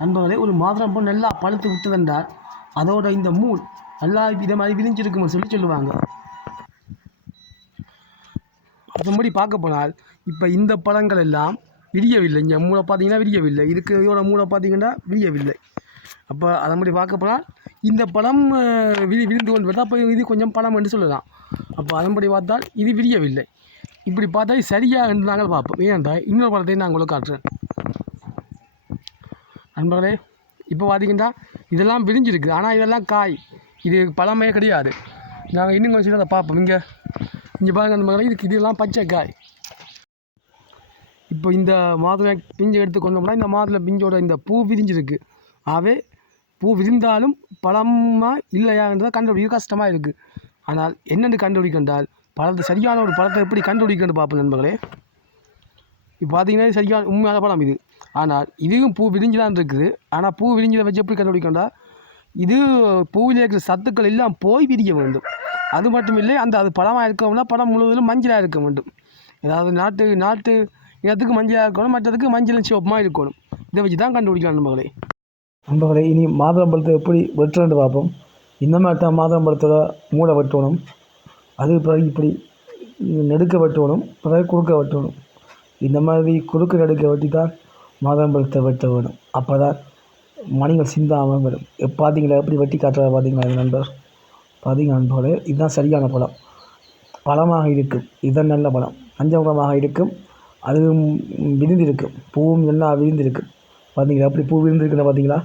நண்பர்களே ஒரு மாதுளம்பழம் நல்லா பழுத்து விட்டதென்றால் அதோட இந்த மூல் நல்லா இதை மாதிரி விரிஞ்சிருக்கும்னு சொல்லி சொல்லுவாங்க. அதன்படி பார்க்க போனால் இப்போ இந்த பழங்கள் எல்லாம் விரியவில்லை. இங்கே மூளை பார்த்தீங்கன்னா விரியவில்லை. இதுக்கு இதோட மூளை பார்த்தீங்கன்னா விரியவில்லை. அப்போ அதன்படி பார்க்க போனால் இந்த பழம் விரி விரிந்து கொண்டு வருது அப்போ இது கொஞ்சம் பழம் என்று சொல்லலாம். அப்போ அதன்படி பார்த்தால் இது விரியவில்லை. இப்படி பார்த்தா சரியா என்று நாங்கள் பார்ப்போம். ஏனென்றால் இன்னொரு படத்தை நான் உங்களுக்கு காட்டுறேன். நண்பர்களே இப்போ பார்த்தீங்கன்னா இதெல்லாம் விரிஞ்சிருக்கு. ஆனால் இதெல்லாம் காய். இது பழமே கிடையாது. நாங்கள் இன்னும் கொஞ்சம் அதை பார்ப்போம் இங்கே இங்கே பாருங்கள் நண்பர்களே இதுக்கு இதெல்லாம் பச்சை காய். இப்போ இந்த மாதுளை பிஞ்சு எடுத்து கொண்டோம்னா இந்த மாதுளை பிஞ்சோட இந்த பூ விரிஞ்சிருக்கு. ஆகவே பூ விரிந்தாலும் பழமாக இல்லையான்றதை கண்டுபிடிக்க கஷ்டமாக இருக்குது ஆனால் என்னென்று கண்டுபிடிக்கின்றால் பழத்தை சரியான ஒரு பழத்தை எப்படி கண்டுபிடிக்கணும்னு பார்ப்போம் நண்பர்களே. இப்போ பார்த்தீங்கன்னா இது சரியான உண்மையான படம் இது. ஆனால் இதுவும் பூ விரிஞ்சு தான் இருக்குது. ஆனால் பூ விரிஞ்சதை வச்சு எப்படி கண்டுபிடிக்கண்டா இது பூவில் இருக்கிற சத்துக்கள் எல்லாம் போய் விரிய வேண்டும். அது மட்டும் இல்லை அந்த அது பழமாக இருக்கணும்னா பழம் முழுவதும் மஞ்சளாக இருக்க வேண்டும். ஏதாவது நாட்டு நாட்டு இனத்துக்கு மஞ்சளாக இருக்கணும் மற்றதுக்கு மஞ்சள் சிவப்பமாக இருக்கணும். இதை வச்சு தான் கண்டுபிடிக்கலாம் நண்பர்களே. நண்பர்களே இனி மாதுளம்பழத்தை எப்படி வெட்டுறேன்னு பார்ப்போம். இந்த மாதிரி தான் மாதுளம்பழத்தோட மூளை வெட்டணும். அது பிறகு இப்படி நெடுக்க வெட்டணும் பிறகு குறுக்க வெட்டணும். இந்த மாதிரி குறுக்கு நடுக்க வெட்டி தான் மாதுளம்பழத்தை வெட்ட வேணும். அப்போ தான் மணிகள் சிந்தாமல் வரும். எப்போ பார்த்தீங்களா எப்படி வெட்டி காட்டுறத பார்த்தீங்களா என் நண்பர்? பார்த்தீங்க நண்பர்களே? இதுதான் சரியான பழம். பழமாக இருக்கும். இதுதான் நல்ல பழம். மஞ்சள் பழமாக இருக்கும். அதுவும் விரிந்திருக்கும். பூவும் நல்லா விரிந்திருக்கும். பார்த்தீங்களா எப்படி பூ விரிந்திருக்குன்னு பார்த்தீங்களா